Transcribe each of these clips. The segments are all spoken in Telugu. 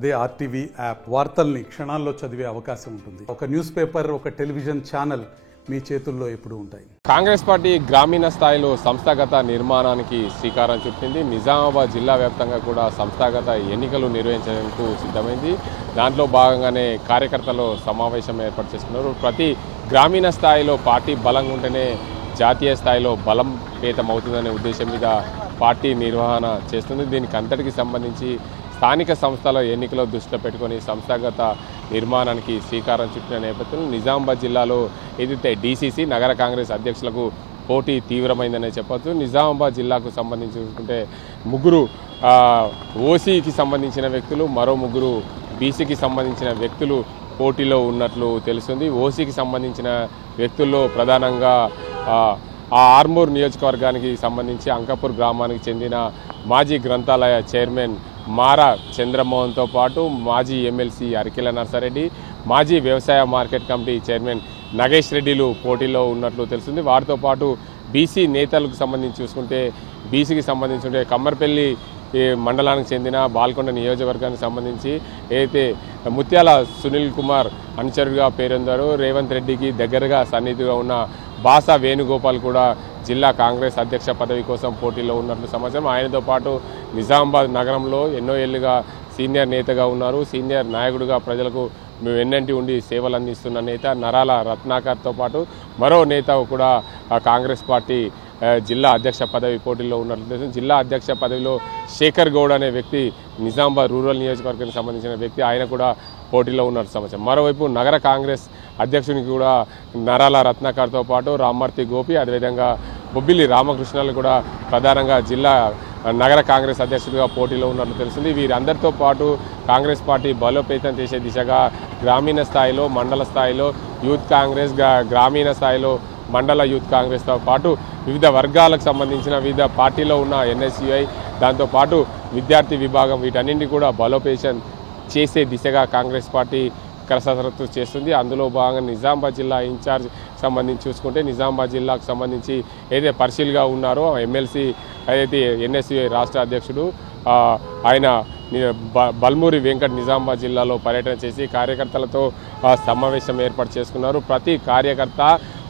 అదే ఆర్టీవీ యాప్ వార్తల్ని క్షణాల్లో చదివే అవకాశం ఉంటుంది. ఒక న్యూస్ పేపర్, ఒక టెలివిజన్ ఛానల్ మీ చేతుల్లో ఎప్పుడూ ఉంటాయి. కాంగ్రెస్ పార్టీ గ్రామీణ స్థాయిలో సంస్థాగత నిర్మాణానికి శ్రీకారం చుట్టింది. నిజామాబాద్ జిల్లా వ్యాప్తంగా కూడా సంస్థాగత ఎన్నికలు నిర్వహించేందుకు సిద్ధమైంది. దాంట్లో భాగంగానే కార్యకర్తలు సమావేశం ఏర్పాటు చేసుకున్నారు. ప్రతి గ్రామీణ స్థాయిలో పార్టీ బలంగా ఉంటేనే జాతీయ స్థాయిలో బలంపేతం అవుతుందనే ఉద్దేశం మీద పార్టీ నిర్వహణ చేస్తుంది. దీనికి అంతటికి సంబంధించి స్థానిక సంస్థల ఎన్నికలో దృష్టిలో పెట్టుకొని సంస్థాగత నిర్మాణానికి శ్రీకారం చుట్టిన నేపథ్యంలో నిజామాబాద్ జిల్లాలో ఏదైతే డీసీసీ నగర కాంగ్రెస్ అధ్యక్షులకు పోటీ తీవ్రమైందనే చెప్పొచ్చు. నిజామాబాద్ జిల్లాకు సంబంధించి చూసుకుంటే ముగ్గురు ఓసీకి సంబంధించిన వ్యక్తులు, మరో ముగ్గురు బీసీకి సంబంధించిన వ్యక్తులు పోటీలో ఉన్నట్లు తెలుస్తుంది. ఓసీకి సంబంధించిన వ్యక్తుల్లో ప్రధానంగా ఆ ఆర్మూర్ నియోజకవర్గానికి సంబంధించి అంకాపూర్ గ్రామానికి చెందిన మాజీ గ్రంథాలయ చైర్మన్ మారా చంద్రమోహన్తో పాటు మాజీ ఎమ్మెల్సీ అరికెల నర్సారెడ్డి, మాజీ వ్యవసాయ మార్కెట్ కమిటీ చైర్మన్ నగేష్ రెడ్డిలు పోటీలో ఉన్నట్లు తెలుస్తుంది. వారితో పాటు బీసీ నేతలకు సంబంధించి చూసుకుంటే బీసీకి సంబంధించి కమ్మర్పల్లి మండలానికి చెందిన బాల్కొండ నియోజకవర్గానికి సంబంధించి అయితే ముత్యాల సునీల్ కుమార్ అనుచరుడిగా పేరొందారు. రేవంత్ రెడ్డికి దగ్గరగా సన్నిధిగా ఉన్న బాసా వేణుగోపాల్ కూడా జిల్లా కాంగ్రెస్ అధ్యక్ష పదవి కోసం పోటీలో ఉన్నట్లు సమాచారం. ఆయనతో పాటు నిజామాబాద్ నగరంలో ఎన్నో ఏళ్లుగా సీనియర్ నేతగా ఉన్నారు. సీనియర్ నాయకుడిగా ప్రజలకు వెన్నంటి ఉండి సేవలు అందిస్తున్న నేత నరాల రత్నాకర్తో పాటు మరో నేత కూడా కాంగ్రెస్ పార్టీ జిల్లా అధ్యక్ష పదవి పోటీలో ఉన్నట్లు తెలుస్తుంది. జిల్లా అధ్యక్ష పదవిలో శేఖర్ గౌడ్ అనే వ్యక్తి నిజామాబాద్ రూరల్ నియోజకవర్గానికి సంబంధించిన వ్యక్తి, ఆయన కూడా పోటీలో ఉన్నట్లు సమాచారం. మరోవైపు నగర కాంగ్రెస్ అధ్యక్షునికి కూడా నరాల రత్నాకర్తో పాటు రామ్మూర్తి గోపి, అదేవిధంగా బొబ్బిలి రామకృష్ణలు కూడా ప్రధానంగా జిల్లా నగర కాంగ్రెస్ అధ్యక్షుడిగా పోటీలో ఉన్నట్లు తెలుస్తుంది. వీరందరితో పాటు కాంగ్రెస్ పార్టీ బలోపేతం చేసే దిశగా గ్రామీణ స్థాయిలో, మండల స్థాయిలో యూత్ కాంగ్రెస్, గ్రామీణ స్థాయిలో మండల యూత్ కాంగ్రెస్తో పాటు వివిధ వర్గాలకు సంబంధించిన వివిధ పార్టీలో ఉన్న ఎన్ఎస్యుఐ, దాంతోపాటు విద్యార్థి విభాగం, వీటన్నింటినీ కూడా బలోపేతం చేసే దిశగా కాంగ్రెస్ పార్టీ కసరత్తు చేస్తుంది. అందులో భాగంగా నిజామాబాద్ జిల్లా ఇన్ఛార్జ్ సంబంధించి చూసుకుంటే నిజామాబాద్ జిల్లాకు సంబంధించి ఏదైతే పరిశీలిగా ఉన్నారో ఎమ్మెల్సీ ఏదైతే ఎన్ఎస్యుఐ రాష్ట్ర అధ్యక్షుడు ఆయన బల్మూరి వెంకట్ నిజామాబాద్ జిల్లాలో పర్యటన చేసి కార్యకర్తలతో సమావేశం ఏర్పాటు చేసుకున్నారు.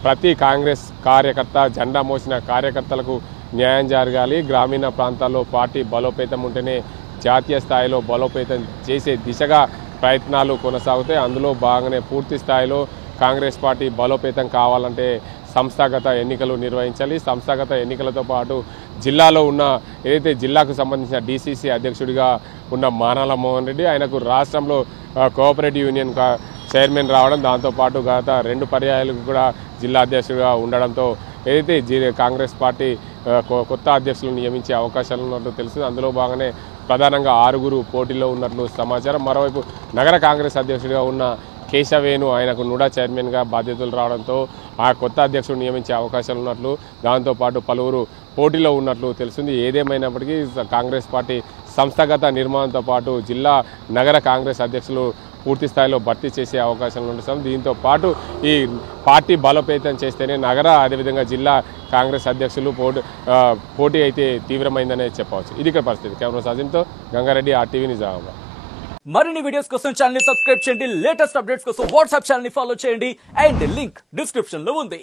ప్రతి కాంగ్రెస్ కార్యకర్త, జెండా మోసిన కార్యకర్తలకు న్యాయం జరగాలి, గ్రామీణ ప్రాంతాల్లో పార్టీ బలోపేతం ఉంటేనే జాతీయ స్థాయిలో బలోపేతం చేసే దిశగా ప్రయత్నాలు కొనసాగుతాయి. అందులో భాగంగానే పూర్తి స్థాయిలో కాంగ్రెస్ పార్టీ బలోపేతం కావాలంటే సంస్థాగత ఎన్నికలు నిర్వహించాలి. సంస్థాగత ఎన్నికలతో పాటు జిల్లాలో ఉన్న ఏదైతే జిల్లాకు సంబంధించిన డీసీసీ అధ్యక్షుడిగా ఉన్న మానాల మోహన్ రెడ్డి, ఆయనకు రాష్ట్రంలో కోఆపరేటివ్ యూనియన్ చైర్మన్ రావడం, దాంతోపాటు గత 2 పర్యాయాలకు కూడా జిల్లా అధ్యక్షుడిగా ఉండడంతో ఏదైతే కాంగ్రెస్ పార్టీ కొత్త అధ్యక్షులను నియమించే అవకాశాలు ఉన్నట్లు తెలుస్తుంది. అందులో భాగంగానే ప్రధానంగా 6 పోటీలో ఉన్నట్లు సమాచారం. మరోవైపు నగర కాంగ్రెస్ అధ్యక్షుడిగా ఉన్న కేశవేణు ఆయనకు నుడా చైర్మన్గా బాధ్యతలు రావడంతో ఆ కొత్త అధ్యక్షుడు నియమించే అవకాశాలు ఉన్నట్లు, దాంతోపాటు పలువురు పోటీలో ఉన్నట్లు తెలుస్తుంది. ఏదేమైనప్పటికీ కాంగ్రెస్ పార్టీ సంస్థాగత నిర్మాణంతో పాటు జిల్లా నగర కాంగ్రెస్ అధ్యక్షులు పూర్తి స్థాయిలో భర్తీ చేసే అవకాశాలు ఉంటాయి. దీంతో పాటు ఈ పార్టీ బలోపేతం చేస్తేనే నగర, అదేవిధంగా జిల్లా కాంగ్రెస్ అధ్యక్షులు పోటీ అయితే తీవ్రమైందనే చెప్పవచ్చు. ఇది ఇక్కడ పరిస్థితి. కెమెరా సాజింతో గంగారెడ్డి, ఆర్టీవీ, నిజామాబాద్. మరిన్ని వీడియోస్ కోసం ఛానల్ ని సబ్స్క్రైబ్ చేయండి. లేటెస్ట్ అప్డేట్స్ కోసం వాట్సాప్ ఛానల్ ని ఫాలో చేయండి. అండ్ లింక్ డిస్క్రిప్షన్ లో ఉంది.